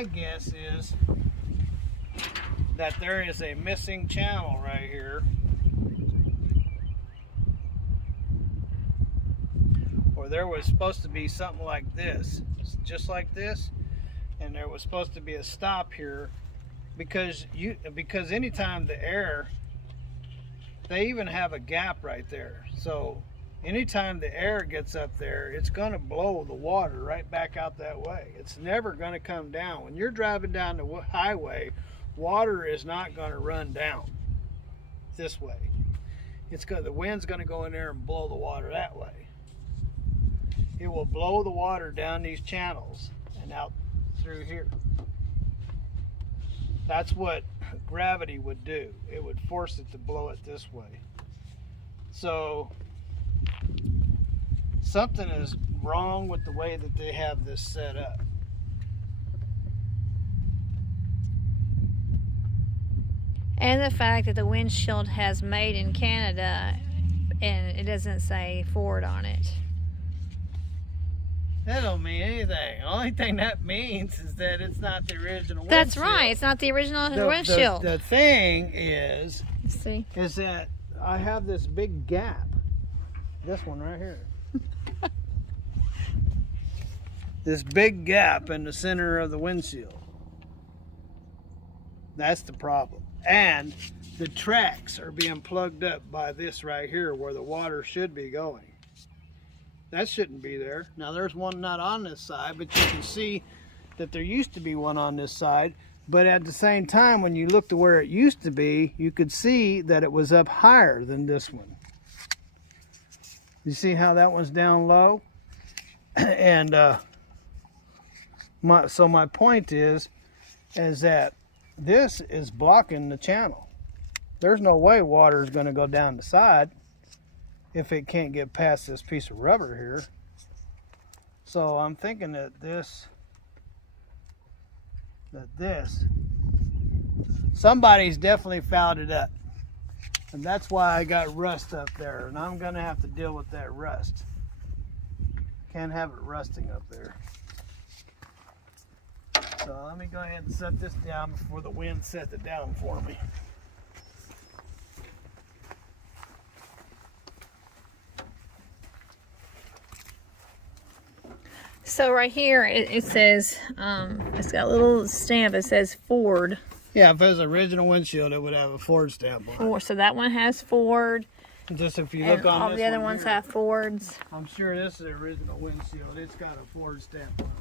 my guess is that there is a missing channel right here, or there was supposed to be something like this, just like this, and there was supposed to be a stop here, because anytime the air, they even have a gap right there, so anytime the air gets up there, it's going to blow the water right back out that way. It's never going to come down. When you're driving down the highway, water is not going to run down this way. The wind's going to go in there and blow the water that way. It will blow the water down these channels and out through here. That's what gravity would do. It would force it to blow it this way. So something is wrong with the way that they have this set up. And the fact that the windshield has made in Canada and it doesn't say Ford on it. That don't mean anything. The only thing that means is that it's not the original windshield. That's right. It's not the original windshield. The thing is, Let's see. Is that I have this big gap. This one right here. This big gap in the center of the windshield. That's the problem. And the tracks are being plugged up by this right here where the water should be going. That shouldn't be there. Now there's one not on this side, but you can see that there used to be one on this side. But at the same time, when you look to where it used to be, you could see that it was up higher than this one. You see how that one's down low? And so my point is that this is blocking the channel. There's no way water is going to go down the side if it can't get past this piece of rubber here. So I'm thinking that somebody's definitely fouled it up, and that's why I got rust up there, and I'm gonna have to deal with that rust. Can't have it rusting up there. So let me go ahead and set this down before the wind sets it down for me. So right here it says, it's got a little stamp. It says Ford. Yeah, if it was original windshield, it would have a Ford stamp on it. Ford. So that one has Ford. Just if you look And on all this the other one ones here, have Fords. I'm sure this is the original windshield. It's got a Ford stamp on it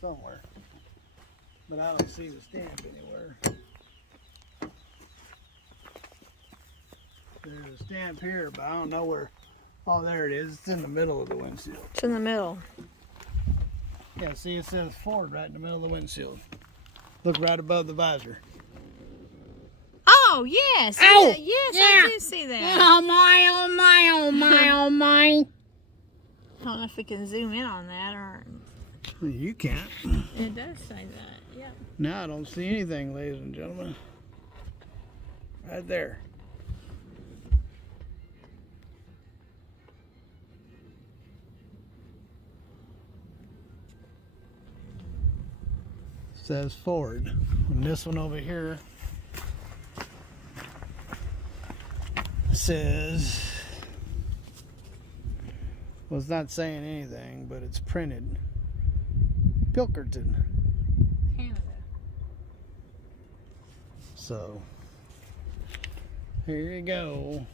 somewhere. But I don't see the stamp anywhere. There's a stamp here, but I don't know where. Oh, there it is. It's in the middle of the windshield. It's in the middle. Yeah, see, it says Ford right in the middle of the windshield. Look right above the visor. Oh, yes. Ow! Yes, Yeah. I did see that. Oh my, oh my, oh my, oh my. I don't know if we can zoom in on that or... You can't. It does say that, yep. Now I don't see anything, ladies and gentlemen. Right there. Says Ford. And this one over here says, well, it's not saying anything, but it's printed Pilkerton, Canada. So here you go.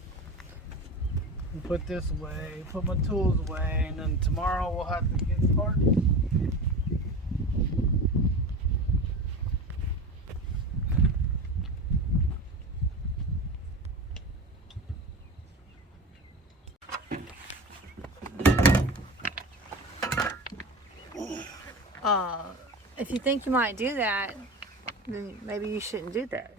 Put this away, put my tools away, and then tomorrow we'll have to get started. If you think you might do that, then maybe you shouldn't do that.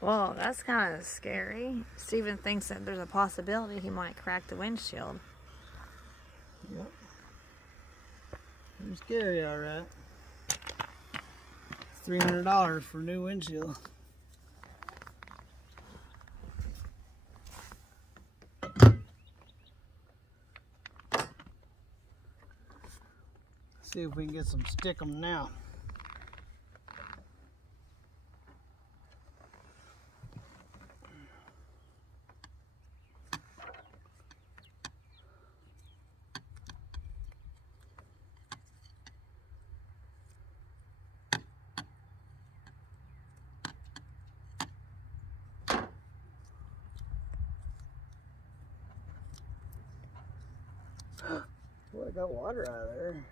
Well, that's kind of scary. Steven thinks that there's a possibility he might crack the windshield. Yep. Pretty scary, alright. $300 for a new windshield. See if we can get some stick 'em now. Boy, I got water out of there.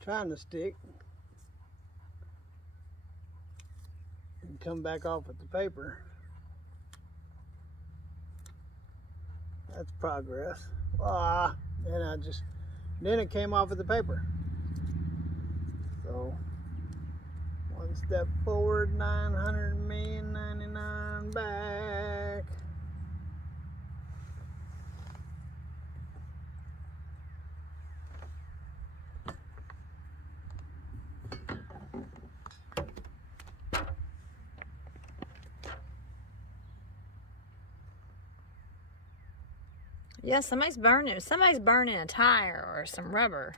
Trying to stick and come back off with the paper. That's progress. Ah, then it came off with the paper. So 1 step forward, 900,000,099 back. Yeah, somebody's burning a tire or some rubber.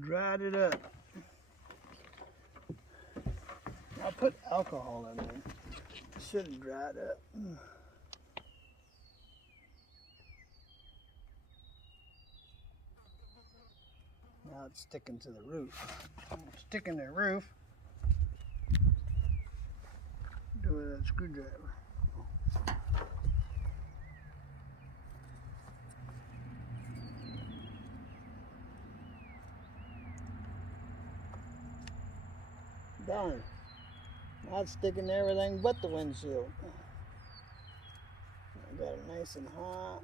Dried it up. I put alcohol in there. Should have dried up. Now it's sticking to the roof. Sticking to the roof. Do it with a screwdriver. Darn. Now it's sticking to everything but the windshield. I got it nice and hot.